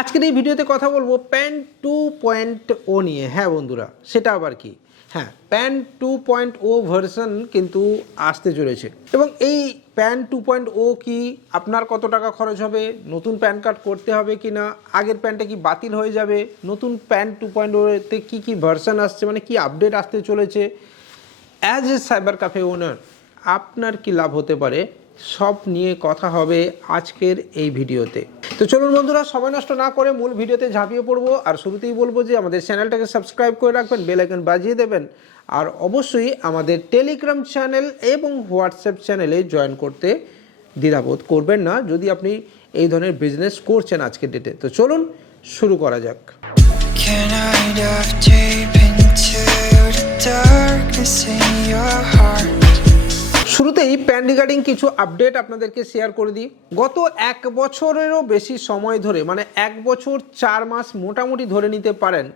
আজকের এই ভিডিওতে কথা বলব প্যান টু পয়েন্ট ও নিয়ে। হ্যাঁ বন্ধুরা, সেটা আবার কি? হ্যাঁ PAN two point O version কিন্তু আসতে চলেছে। এবং এই প্যান টু পয়েন্ট ও কি আপনার কত টাকা খরচ হবে? নতুন প্যান কার্ড করতে হবে কি না? আগের প্যানটা কি বাতিল হয়ে যাবে? নতুন প্যান টু পয়েন্ট ওতে কী কী ভার্সন আসছে? মানে কি আপডেট আসতে চলেছে? As a cyber cafe owner আপনার কি লাভ হতে পারে? সব নিয়ে কথা হবে আজকের এই ভিডিওতে। তো চলুন বন্ধুরা, সময় নষ্ট না করে মূল ভিডিওতে ঝাঁপিয়ে পড়ব। আর শুরুতেই বলব যে আমাদের চ্যানেলটাকে সাবস্ক্রাইব করে রাখবেন, বেল আইকন বাজিয়ে দেবেন। আর অবশ্যই আমাদের টেলিগ্রাম চ্যানেল এবং হোয়াটসঅ্যাপ চ্যানেলে জয়েন করতে দ্বিধাবোধ করবেন না, যদি আপনি এই ধরনের বিজনেস করছেন আজকের ডেটে তো চলুন, শুরু করা যাক। Can I dive deep into darkness in your heart? শুরুতেই প্যান রিগার্ডিং কিছু আপডেট আপনাদেরকে শেয়ার করে দিই। গত এক বছরেরও বেশি সময় ধরে মানে এক বছর চার মাস মোটামুটি ধরে নিতে পারেন,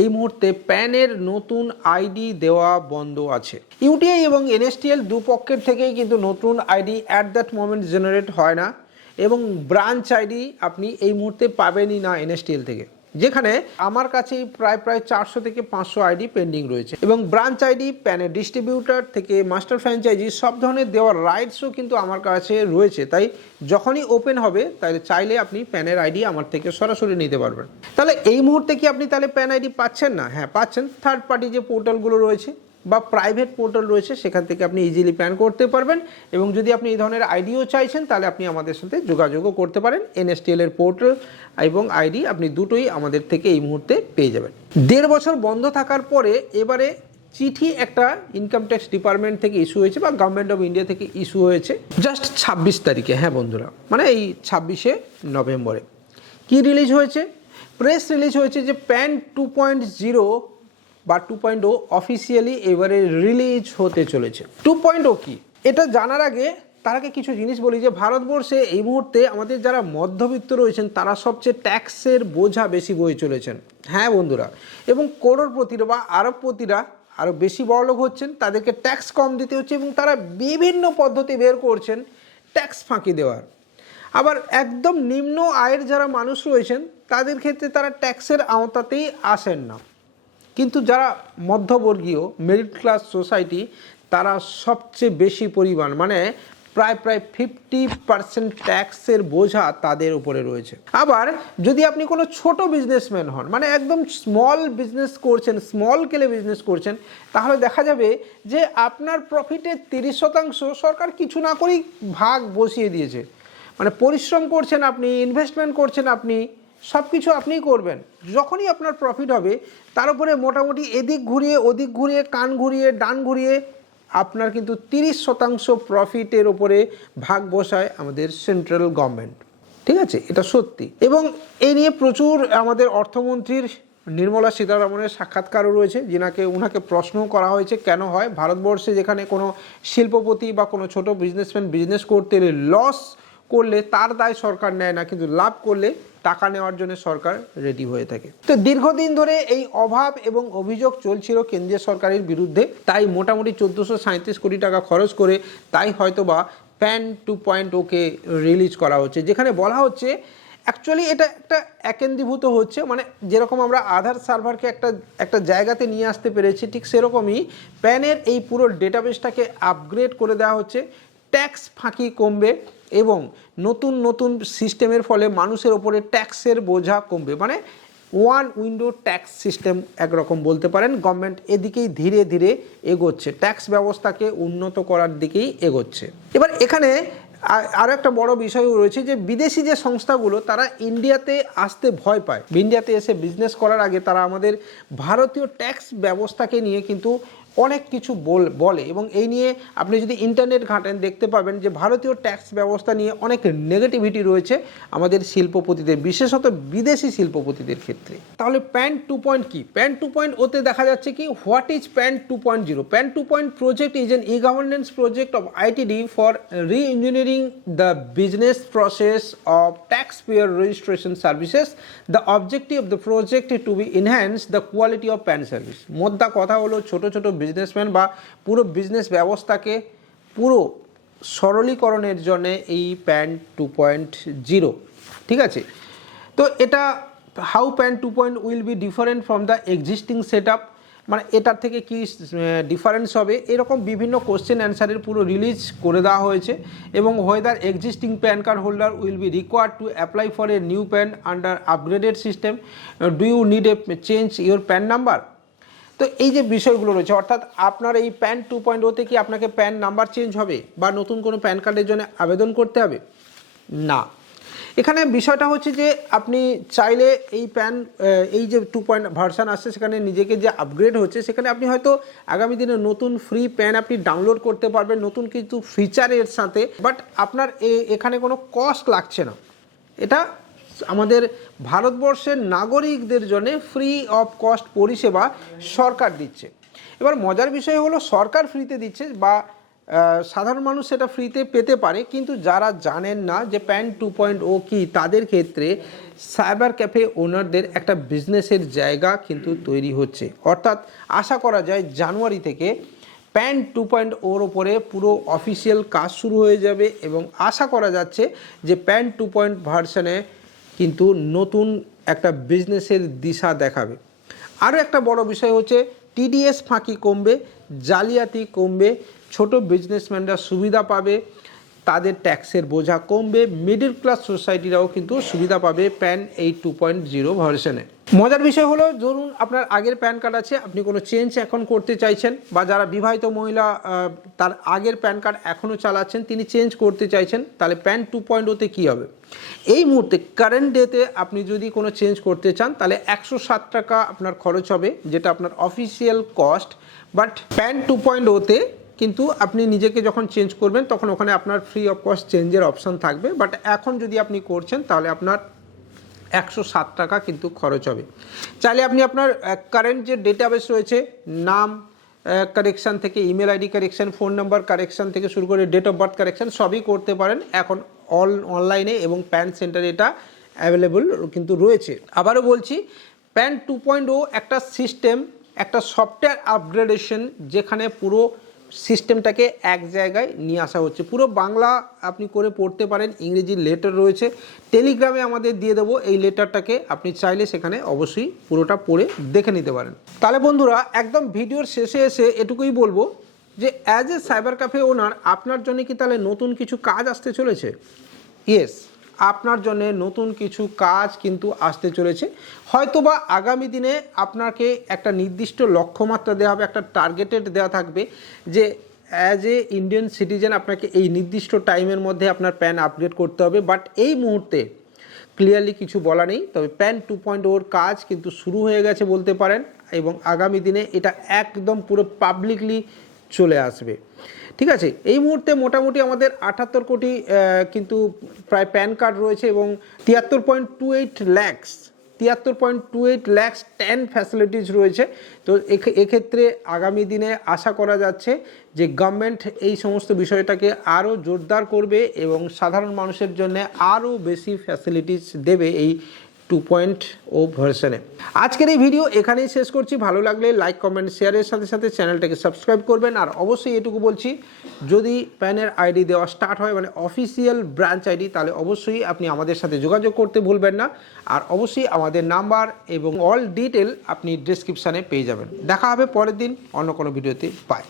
এই মুহূর্তে প্যানের নতুন আইডি দেওয়া বন্ধ আছে। ইউটিআই এবং এনএসটিএল দুপক্ষের থেকেই কিন্তু নতুন ID at that moment generate হয় না, এবং ব্রাঞ্চ আইডি আপনি এই মুহূর্তে পাবেনই না এনএসটিএল থেকে। যেখানে আমার কাছেই প্রায় প্রায় চারশো থেকে পাঁচশো আইডি পেন্ডিং রয়েছে। এবং ব্রাঞ্চ আইডি, প্যানের ডিস্ট্রিবিউটার থেকে মাস্টার ফ্র্যাঞ্চাইজি, সব ধরনের দেওয়ার রাইটসও কিন্তু আমার কাছে রয়েছে। তাই যখনই ওপেন হবে, তাহলে চাইলে আপনি প্যানের আইডি আমার থেকে সরাসরি নিতে পারবেন। তাহলে এই মুহূর্তে কি আপনি তাহলে প্যান আইডি পাচ্ছেন না? হ্যাঁ পাচ্ছেন। থার্ড পার্টি যে পোর্টালগুলো রয়েছে বা প্রাইভেট পোর্টাল রয়েছে, সেখান থেকে আপনি ইজিলি প্যান করতে পারবেন। এবং যদি আপনি এই ধরনের আইডিও চাইছেন, তাহলে আপনি আমাদের সাথে যোগাযোগও করতে পারেন। এনএসটিএল এর পোর্টাল এবং আইডি আপনি দুটোই আমাদের থেকে এই মুহূর্তে পেয়ে যাবেন। দেড় বছর বন্ধ থাকার পরে এবারে চিঠি একটা ইনকাম ট্যাক্স ডিপার্টমেন্ট থেকে ইস্যু হয়েছে বা গভর্নমেন্ট অফ ইন্ডিয়া থেকে ইস্যু হয়েছে। জাস্ট ছাব্বিশ তারিখে হ্যাঁ বন্ধুরা? মানে এই ছাব্বিশে নভেম্বরে। কি রিলিজ হয়েছে? প্রেস রিলিজ হয়েছে যে প্যান টু পয়েন্ট জিরো বা টু পয়েন্ট ও অফিসিয়ালি এবারে রিলিজ হতে চলেছে। টু পয়েন্ট ও কি? এটা জানার আগে তার আগে কিছু জিনিস বলি যে ভারতবর্ষে এই মুহূর্তে আমাদের যারা মধ্যবিত্ত রয়েছেন, তারা সবচেয়ে ট্যাক্সের বোঝা বেশি বয়ে চলেছেন। হ্যাঁ বন্ধুরা, এবং করোড়পতিরা বা আরবপতিরা আরও বেশি বড়লোক হচ্ছেন, তাদেরকে ট্যাক্স কম দিতে হচ্ছে এবং তারা বিভিন্ন পদ্ধতি বের করছেন ট্যাক্স ফাঁকি দেওয়ার। আবার একদম নিম্ন আয়ের যারা মানুষ রয়েছেন, তাদের ক্ষেত্রে তারা ট্যাক্সের আওতাতেই আসেন না। কিন্তু যারা মধ্যবর্গীয় মিডল ক্লাস সোসাইটি তারা সবচেয়ে বেশি পরিমাণ মানে প্রায় প্রায় ফিফটি পার্সেন্ট ট্যাক্সের বোঝা তাদের উপরে রয়েছে। আবার যদি আপনি কোনো ছোট বিজনেসম্যান হন মানে একদম স্মল বিজনেস করছেন স্মল স্কেলে বিজনেস করছেন, তাহলে দেখা যাবে যে আপনার প্রফিটের তিরিশ শতাংশ সরকার কিছু না করেই ভাগ বসিয়ে দিয়েছে। মানে পরিশ্রম করছেন আপনি ইনভেস্টমেন্ট করছেন আপনি সব কিছু আপনিই করবেন। যখনই আপনার প্রফিট হবে, তার উপরে মোটামুটি এদিক ঘুরিয়ে, ওদিক ঘুরিয়ে, কান ঘুরিয়ে, ডান ঘুরিয়ে আপনার কিন্তু তিরিশ শতাংশ প্রফিটের ওপরে ভাগ বসায় আমাদের সেন্ট্রাল গভর্নমেন্ট ঠিক আছে? এটা সত্যি। এবং এই নিয়ে প্রচুর আমাদের অর্থমন্ত্রীর নির্মলা সীতারামনের সাক্ষাৎকারও রয়েছে, যিনাকে, উনাকে প্রশ্ন করা হয়েছে, কেন হয়? ভারতবর্ষে যেখানে কোনো শিল্পপতি বা কোনো ছোট বিজনেসম্যান বিজনেস করতে লস করলে তার দায় সরকার নেয় না, কিন্তু লাভ করলে টাকা নেওয়ার জন্য সরকার রেডি হয়ে থাকে। তো দীর্ঘদিন ধরে এই অভাব এবং অভিযোগ চলছিল কেন্দ্রীয় সরকারের বিরুদ্ধে। তাই মোটামুটি চোদ্দোশো সাঁত্রিশ কোটি টাকা খরচ করে তাই হয়তোবা প্যান টু পয়েন্ট ওকে রিলিজ করা হচ্ছে। যেখানে বলা হচ্ছে অ্যাকচুয়ালি এটা একটা একেন্দ্রীভূত হচ্ছে। মানে যেরকম আমরা আধার সার্ভারকে একটা একটা জায়গাতে নিয়ে আসতে পেরেছি, ঠিক সেরকমই প্যানের এই পুরো ডেটাবেসটাকে আপগ্রেড করে দেওয়া হচ্ছে। ট্যাক্স ফাঁকি কমবে এবং নতুন নতুন সিস্টেমের ফলে মানুষের ওপরে ট্যাক্সের বোঝা কমবে। মানে ওয়ান উইন্ডো ট্যাক্স সিস্টেম একরকম বলতে পারেন, গভর্নমেন্ট এদিকেই ধীরে ধীরে এগোচ্ছে, ট্যাক্স ব্যবস্থাকে উন্নত করার দিকেই এগোচ্ছে। এবার এখানে আরও একটা বড় বিষয় রয়েছে যে বিদেশি যে সংস্থাগুলো, তারা ইন্ডিয়াতে আসতে ভয় পায়। ইন্ডিয়াতে এসে বিজনেস করার আগে তারা আমাদের ভারতীয় ট্যাক্স ব্যবস্থাকে নিয়ে কিন্তু অনেক কিছু বল এবং এই নিয়ে আপনি যদি ইন্টারনেট ঘাঁটেন, দেখতে পাবেন যে ভারতীয় ট্যাক্স ব্যবস্থা নিয়ে অনেক নেগেটিভিটি রয়েছে আমাদের শিল্পপতিদের, বিশেষত বিদেশি শিল্পপতিদের ক্ষেত্রে। তাহলে প্যান টু পয়েন্ট কী? প্যান টু পয়েন্ট ওতে দেখা যাচ্ছে কি what is PAN two point zero PAN two point project is an e governance project of ITD for reengineering the business process of taxpayer registration services the objective of the project to be enhance the quality of PAN service মোদ্দা কথা হলো ছোট ছোট businessman বা পুরো business ব্যবস্থাকে পুরো সরলীকরণের জন্য এই প্যান টু পয়েন্ট জিরো ঠিক আছে? তো এটা how PAN two point will be different from the existing set up মানে এটার থেকে কি ডিফারেন্স হবে? এরকম বিভিন্ন কোশ্চেন অ্যান্সারের পুরো রিলিজ করে দেওয়া হয়েছে এবং whether existing PAN card holder will be required to apply for a new PAN under upgraded system do you need a change your PAN number তো এই যে বিষয়গুলো রয়েছে, অর্থাৎ আপনার এই প্যান টু পয়েন্ট ওতে কি আপনাকে প্যান নাম্বার চেঞ্জ হবে বা নতুন কোনো প্যান কার্ডের জন্য আবেদন করতে হবে? না। এখানে বিষয়টা হচ্ছে যে আপনি চাইলে এই প্যান এই যে টু পয়েন্ট ভার্সান আসছে, সেখানে নিজেকে যে আপগ্রেড হচ্ছে, সেখানে আপনি হয়তো আগামী দিনে নতুন ফ্রি প্যান আপনি ডাউনলোড করতে পারবেন, নতুন কিছু ফিচারের সাথে বাট আপনার এখানে কোনো কস্ট লাগছে না। এটা আমাদের ভারতবর্ষের নাগরিকদের জন্য ফ্রি অফ কস্ট পরিষেবা সরকার দিচ্ছে। এবার মজার বিষয় হলো, সরকার ফ্রিতে দিচ্ছে বা সাধারণ মানুষ সেটা ফ্রিতে পেতে পারে, কিন্তু যারা জানেন না যে প্যান টু পয়েন্ট ও কি, তাদের ক্ষেত্রে সাইবার ক্যাফে ওনারদের একটা বিজনেসের জায়গা কিন্তু তৈরি হচ্ছে। অর্থাৎ আশা করা যায় জানুয়ারি থেকে প্যান টু পয়েন্ট ওর ওপরে পুরো অফিসিয়াল কাজ শুরু হয়ে যাবে এবং আশা করা যাচ্ছে যে প্যান টু পয়েন্ট ভার্সনে কিন্তু নতুন একটা বিজনেসের দিশা দেখাবে। আরও একটা বড় বিষয় হচ্ছে টিডিএস ফাঁকি কমবে, জালিয়াতি কমবে, ছোট বিজনেসম্যানরা সুবিধা পাবে। তাদের ট্যাক্সের বোঝা কমবে মিডল ক্লাস সোসাইটিরাও কিন্তু সুবিধা পাবে প্যান এই টু পয়েন্ট জিরো ভার্সনে মজার বিষয় হলো, ধরুন আপনার আগের প্যান কার্ড আছে, আপনি কোনো চেঞ্জ এখন করতে চাইছেন, বা যারা বিবাহিত মহিলা তার আগের প্যান কার্ড এখনও চালাচ্ছেন, তিনি চেঞ্জ করতে চাইছেন, তাহলে প্যান টু পয়েন্ট ওতে কী হবে? এই মুহূর্তে কারেন্ট ডেতে আপনি যদি কোনো চেঞ্জ করতে চান, তাহলে একশো সাত টাকা আপনার খরচ হবে, যেটা আপনার official cost but PAN two point ওতে কিন্তু আপনি নিজেকে যখন চেঞ্জ করবেন, তখন ওখানে আপনার ফ্রি অফ কস্ট চেঞ্জের অপশান থাকবে। বাট এখন যদি আপনি করছেন, তাহলে আপনার একশো সাত টাকা কিন্তু খরচ হবে। চাইলে আপনি আপনার কারেন্ট যে ডেটাবেস রয়েছে, নাম কারেকশান থেকে email ID correction phone number correction থেকে শুরু করে ডেট অফ বার্থ কারেকশান সবই করতে পারেন। এখন অল অনলাইনে এবং প্যান সেন্টারে এটা অ্যাভেলেবল কিন্তু রয়েছে। আবারও বলছি প্যান টু পয়েন্ট ও একটা সিস্টেম একটা সফটওয়্যার আপগ্রেডেশন যেখানে পুরো সিস্টেমটাকে এক জায়গায় নিয়ে আসা হচ্ছে। পুরো বাংলা আপনি করে পড়তে পারেন, ইংরেজি লেটার রয়েছে। টেলিগ্রামে আমাদের দিয়ে দেবো, এই লেটারটাকে আপনি চাইলে সেখানে অবশ্যই পুরোটা পড়ে দেখে নিতে পারেন। তাহলে বন্ধুরা, একদম ভিডিওর শেষে এসে এটুকুই বলব যে as a cyber cafe owner আপনার জন্য কি তাহলে নতুন কিছু কাজ আসতে চলেছে? ইয়েস আপনার জন্য নতুন কিছু কাজ কিন্তু আসতে চলেছে। হয়তোবা আগামী দিনে আপনাকে একটা নির্দিষ্ট লক্ষ্যমাত্রা দেওয়া হবে, একটা টার্গেটেড দেওয়া থাকবে যে অ্যাজ এ ইন্ডিয়ান সিটিজেন আপনাকে এই নির্দিষ্ট টাইমের মধ্যে আপনার প্যান আপগ্রেড করতে হবে। বাট এই মুহূর্তে ক্লিয়ারলি কিছু বলা নেই। তবে প্যান টু পয়েন্ট ওর কাজ কিন্তু শুরু হয়ে গেছে বলতে পারেন এবং আগামী দিনে এটা একদম পুরো পাবলিকলি চলে আসবে। ঠিক আছে? এই মুহূর্তে মোটামুটি আমাদের আটাত্তর কোটি কিন্তু প্রায় প্যান কার্ড রয়েছে এবং তিয়াত্তর পয়েন্ট টু এইট ল্যাক্স, তিয়াত্তর point two eight lakhs ten facilities রয়েছে। তো এক্ষে- এক্ষেত্রে আগামী দিনে আশা করা যাচ্ছে যে গভর্নমেন্ট এই সমস্ত বিষয়টাকে আরও জোরদার করবে এবং সাধারণ মানুষের জন্য আরও বেশি ফ্যাসিলিটিস দেবে এই টু পয়েন্ট ও ভার্সনে আজকের এই ভিডিও এখানেই শেষ করছি। ভালো লাগলে লাইক কমেন্ট শেয়ারের সাথে সাথে চ্যানেলটাকে সাবস্ক্রাইব করবেন। আর অবশ্যই এটুকু বলছি, যদি প্যানের আইডি দেওয়া স্টার্ট হয় মানে অফিসিয়াল ব্রাঞ্চ আইডি, তাহলে অবশ্যই আপনি আমাদের সাথে যোগাযোগ করতে ভুলবেন না। আর অবশ্যই আমাদের নাম্বার এবং অল ডিটেল আপনি ডিসক্রিপশানে পেয়ে যাবেন। দেখা হবে পরের দিন, অন্য কোনো ভিডিওতে পাই